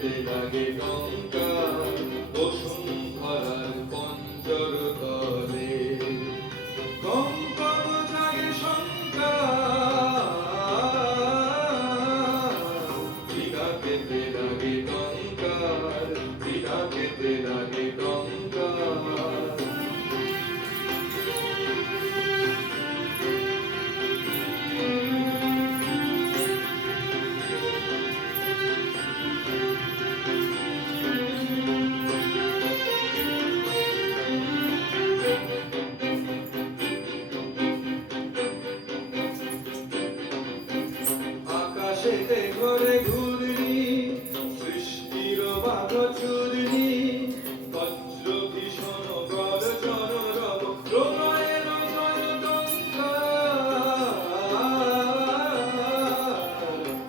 পেতে লাগে টঙ্কার বসুন্ধরার পঞ্জর তলে কঙ্কন জাগে শঙ্কার বিনা পেতে লাগে টঙ্কার বিনা পেতে লাগে টঙ্কার আকাশেতে ঘরে ঘূর্ণি সৃষ্টির বাঘ চূর্ণি বজ্র ভীষণ গর্জন রব প্রলয়ের জয়টঙ্কার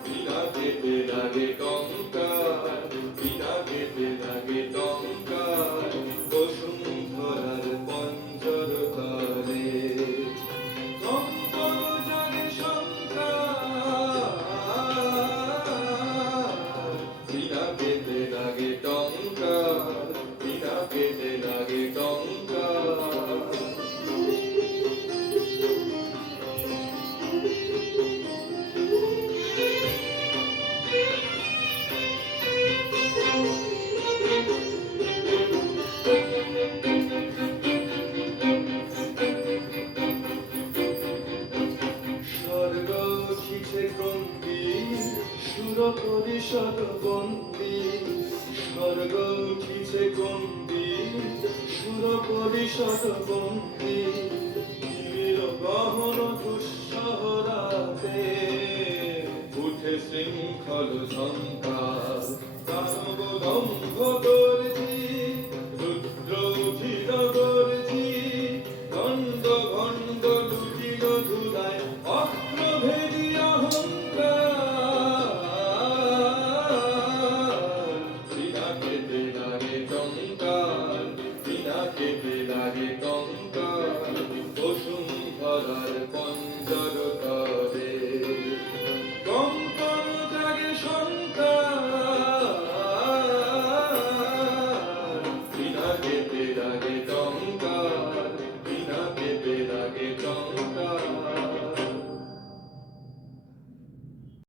বিনা পেতে লাগে টঙ্কার বিনা পেতে লাগে টঙ্কার বসুন্ধরার পঞ্জর তলে কঙ্কন জাগে শঙ্কার বিনা পেতে লাগে টঙ্কার বিনা পেতে লাগে টঙ্কার স্বর্গ উঠিছে গম্ভীর সুর পরিষদ বন্দী স্বর্গ উঠিছে গম্ভীর সুর পরিষদ বন্দী নিবিড় গহন দুঃসহ রাতে উঠে শৃঙ্খল ঝঙ্কার